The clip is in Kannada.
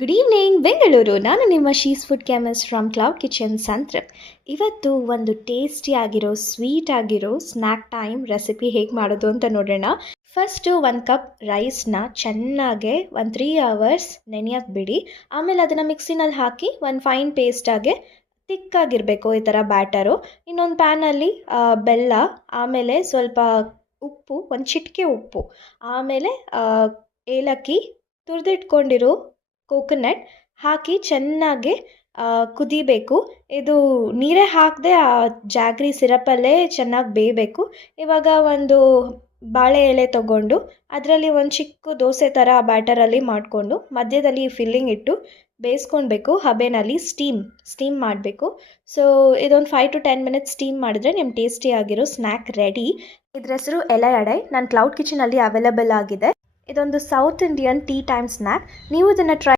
Good evening Bengaluru. ನಾನು ನಿಮ್ಮ ಶೀಸ್ food chemist from cloud kitchen Santrupt. ಇವತ್ತು ಒಂದು ಟೇಸ್ಟಿ ಆಗಿರೋ ಸ್ವೀಟ್ ಆಗಿರೋ ಸ್ನ್ಯಾಕ್ ಟೈಮ್ ರೆಸಿಪಿ ಹೇಗೆ ಮಾಡೋದು ಅಂತ ನೋಡೋಣ. ಫಸ್ಟು 1 ಕಪ್ ರೈಸ್ನ ಚೆನ್ನಾಗೆ ಒಂದು 3 ಅವರ್ಸ್ ನೆನೆಯೋಕ್ಕೆ ಬಿಡಿ. ಆಮೇಲೆ ಅದನ್ನು ಮಿಕ್ಸಿನಲ್ಲಿ ಹಾಕಿ ಒಂದು ಫೈನ್ ಪೇಸ್ಟಾಗೆ ತಿಕ್ಕಾಗಿರಬೇಕು ಈ ಥರ ಬ್ಯಾಟರು. ಇನ್ನೊಂದು ಪ್ಯಾನಲ್ಲಿ ಬೆಲ್ಲ, ಆಮೇಲೆ ಸ್ವಲ್ಪ ಉಪ್ಪು, ಒಂದು ಚಿಟಿಕೆ ಉಪ್ಪು, ಆಮೇಲೆ ಏಲಕ್ಕಿ, ತುರಿದಿಟ್ಕೊಂಡಿರೋ ಕೋಕೋನಟ್ ಹಾಕಿ ಚೆನ್ನಾಗಿ ಕುದಿಬೇಕು. ಇದು ನೀರೇ ಹಾಕದೆ ಆ ಜಾಗ್ರಿ ಸಿರಪಲ್ಲೇ ಚೆನ್ನಾಗಿ ಬೇಯಬೇಕು. ಇವಾಗ ಒಂದು ಬಾಳೆ ಎಲೆ ತೊಗೊಂಡು ಅದರಲ್ಲಿ ಒಂದು ಚಿಕ್ಕ ದೋಸೆ ಥರ ಬ್ಯಾಟರಲ್ಲಿ ಮಾಡಿಕೊಂಡು ಮಧ್ಯದಲ್ಲಿ ಫಿಲ್ಲಿಂಗ್ ಇಟ್ಟು ಬೇಯಿಸ್ಕೊಳ್ಬೇಕು. ಹಬೆನಲ್ಲಿ ಸ್ಟೀಮ್ ಮಾಡಬೇಕು. ಸೊ ಇದೊಂದು 5 to 10 minutes ಸ್ಟೀಮ್ ಮಾಡಿದ್ರೆ ನಿಮ್ಮ ಟೇಸ್ಟಿಯಾಗಿರೋ ಸ್ನ್ಯಾಕ್ ರೆಡಿ. ಇದ್ರ ಹೆಸರು ಎಲೆ ಅಡೈ. ನನ್ನ ಕ್ಲೌಡ್ ಕಿಚನಲ್ಲಿ ಅವೈಲೇಬಲ್ ಆಗಿದೆ. ಇದೊಂದು south Indian tea time snack. ನೀವು ಇದನ್ನು ಟ್ರೈ